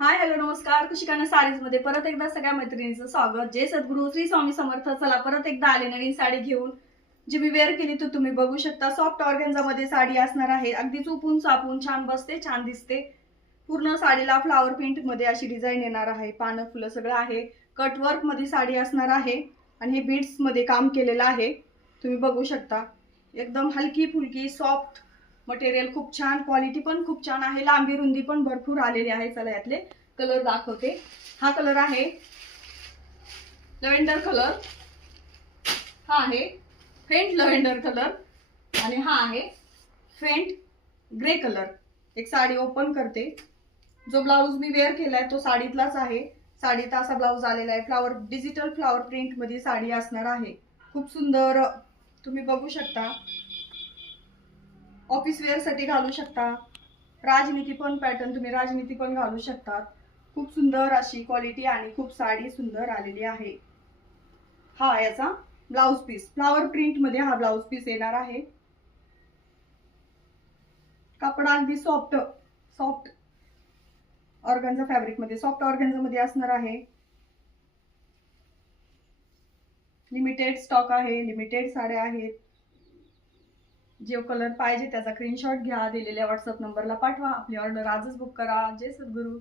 Hi hello नमस्कार. कुशिकाना sarees मध्ये परत एकदा सगळ्या मैत्रिणींचं स्वागत. जय सद्गुरू श्री स्वामी समर्थ. चला परत एकदा आले नवीन साडी घेऊन, जी मी वेअर केली तर तुम्ही बघू शकता. सॉफ्ट ऑर्गेन्झा मध्ये साडी असणार आहे. अगदी चुपून चापून छान बसते, छान दिसते. पूर्ण साडीला फ्लावर प्रिंट मध्ये अशी डिझाईन येणार आहे. पानं फुलं सगळं आहे. कट वर्क मध्ये साडी असणार आहे आणि हे बीड्स मध्ये काम केलेलं आहे. तुम्ही बघू शकता. एकदम हलकी फुलकी सॉफ्ट मटेरियल, खूप छान. क्वालिटी पण खूप छान आहे. लांबी रुंदी पण भरपूर आलेली आहे. चला यातले कलर दाखवते. हा कलर आहे लव्हेंडर कलर, हा आहे फेंट लव्हेंडर कलर आणि हा आहे फेंट ग्रे कलर. एक साडी ओपन करते. जो ब्लाऊज मी वेअर केलाय तो साडीतलाच आहे. साडीत असा ब्लाऊज आलेला आहे. फ्लावर डिजिटल फ्लावर प्रिंट मध्ये साडी असणार आहे. खूप सुंदर. तुम्ही बघू शकता. ऑफिस वेअर साठी घालू शकता. राजनीती पण पॅटर्न तुम्ही राजनीती पण घालू शकता. खूप सुंदर अशी क्वालिटी आणि खूप साडी सुंदर आलेली आहे. हा याचा ब्लाउज पीस फ्लावर प्रिंट मध्ये हा ब्लाउज पीस येणार आहे. कपडा अगदी सॉफ्ट सॉफ्ट ऑर्गन्झा फॅब्रिक मध्ये, सॉफ्ट ऑर्गन्झा मध्ये असणार आहे. लिमिटेड स्टॉक आहे. लिमिटेड साड्या आहेत. जो कलर पाहिजे त्याचा स्क्रीनशॉट घ्या. दिलेल्या व्हॉट्सअप नंबरला पाठवा. आपली ऑर्डर आजच बुक करा. जय सद्गुरू.